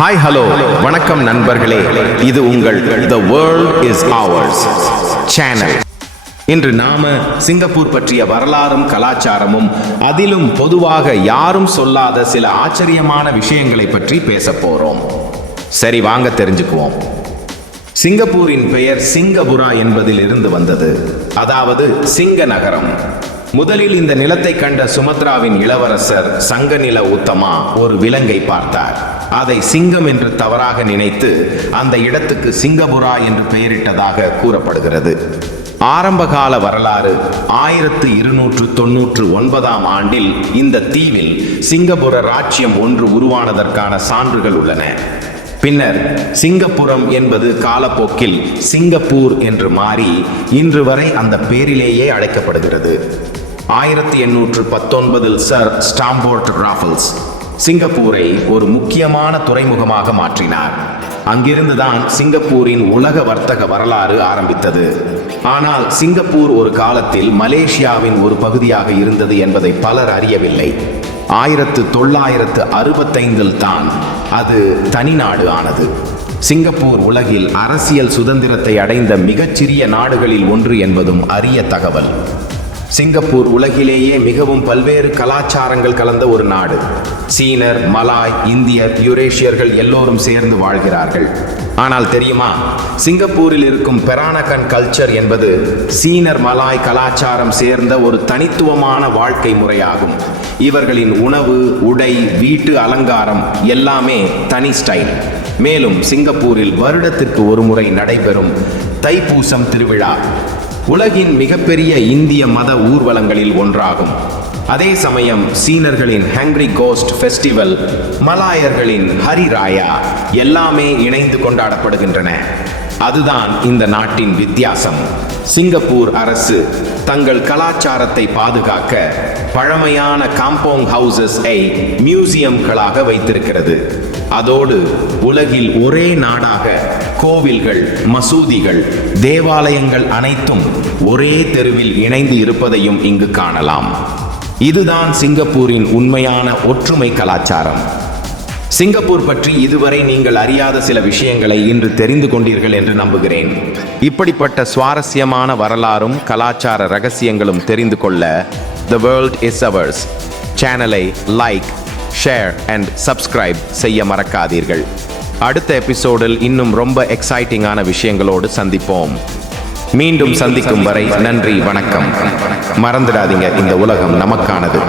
Hi hello வணக்கம் நண்பர்களே, இது உங்கள் the world is ours channel. இன்று நாம சிங்கப்பூர் பற்றிய வரலாறும் கலாச்சாரமும் அதிலும் பொதுவாக யாரும் சொல்லாத சில ஆச்சரியமான விஷயங்களை பற்றி பேச போறோம். சரி, வாங்க தெரிஞ்சுக்குவோம். சிங்கப்பூரின் பெயர் சிங்கபுரா என்பதில் இருந்து வந்தது, அதாவது சிங்க நகரம். முதலில் இந்த நிலத்தை கண்ட சுமத்ராவின் இளவரசர் சங்கநில உத்தமா ஒரு விலங்கை பார்த்தார். அதை சிங்கம் என்று தவறாக நினைத்து அந்த இடத்துக்கு சிங்கபுரா என்று பெயரிட்டதாக கூறப்படுகிறது. ஆரம்பகால வரலாறு 1299 ஆண்டில் இந்த தீவில் சிங்கப்புர ராஜ்யம் ஒன்று உருவானதற்கான சான்றுகள் உள்ளன. பின்னர் சிங்கப்புரம் என்பது காலப்போக்கில் சிங்கப்பூர் என்று மாறி இன்று வரை அந்த பேரிலேயே அழைக்கப்படுகிறது. 1819 சர் ஸ்டாம்போர்ட் ராஃபல்ஸ் சிங்கப்பூரை ஒரு முக்கியமான துறைமுகமாக மாற்றினார். அங்கிருந்துதான் சிங்கப்பூரின் உலக வர்த்தக வரலாறு ஆரம்பித்தது. ஆனால் சிங்கப்பூர் ஒரு காலத்தில் மலேசியாவின் ஒரு பகுதியாக இருந்தது என்பதை பலர் அறியவில்லை. 1965 தான் அது தனிநாடு ஆனது. சிங்கப்பூர் உலகில் அரசியல் சுதந்திரத்தை அடைந்த மிகச்சிறிய நாடுகளில் ஒன்று என்பதும் அரிய தகவல். சிங்கப்பூர் உலகிலேயே மிகவும் பல்வேறு கலாச்சாரங்கள் கலந்த ஒரு நாடு. சீனர், மலாய், இந்தியர், யுரேஷியர்கள் எல்லோரும் சேர்ந்து வாழ்கிறார்கள். ஆனால் தெரியுமா, சிங்கப்பூரில் இருக்கும் பெரானகன் கல்ச்சர் என்பது சீனர் மலாய் கலாச்சாரம் சேர்ந்த ஒரு தனித்துவமான வாழ்க்கை முறையாகும். இவர்களின் உணவு, உடை, வீட்டு அலங்காரம் எல்லாமே தனி ஸ்டைல். மேலும் சிங்கப்பூரில் வருடத்திற்கு ஒரு முறை நடைபெறும் தைப்பூசம் திருவிழா உலகின் மிகப்பெரிய இந்திய மத ஊர்வலங்களில் ஒன்றாகும். அதே சமயம் சீனர்களின் ஹங்க்ரி கோஸ்ட் ஃபெஸ்டிவல், மலாயர்களின் ஹரி ராயா எல்லாமே இணைந்து கொண்டாடப்படுகின்றன. அதுதான் இந்த நாட்டின் வித்தியாசம். சிங்கப்பூர் அரசு தங்கள் கலாச்சாரத்தை பாதுகாக்க பழமையான காம்பவுண்ட் ஹவுசஸ்-ஐ மியூசியம்களாக வைத்திருக்கிறது. அதோடு உலகில் ஒரே நாடாக கோவில்கள், மசூதிகள், தேவாலயங்கள் அனைத்தும் ஒரே தெருவில் இணைந்து இருப்பதையும் இங்கு காணலாம். இதுதான் சிங்கப்பூரின் உண்மையான ஒற்றுமை கலாச்சாரம். சிங்கப்பூர் பற்றி இதுவரை நீங்கள் அறியாத சில விஷயங்களை இன்று தெரிந்து கொண்டீர்கள் என்று நம்புகிறேன். இப்படிப்பட்ட சுவாரஸ்யமான வரலாறும் கலாச்சார ரகசியங்களும் தெரிந்து கொள்ள த வேர்ல்ட் இஸ் அவர்ஸ் சேனலை லைக், ஷேர் அண்ட் சப்ஸ்கிரைப் செய்ய மறக்காதீர்கள். அடுத்த எபிசோடில் இன்னும் ரொம்ப எக்ஸைட்டிங்கான விஷயங்களோடு சந்திப்போம். மீண்டும் சந்திக்கும் வரை நன்றி, வணக்கம். மறந்துடாதீங்க, இந்த உலகம் நமக்கானது.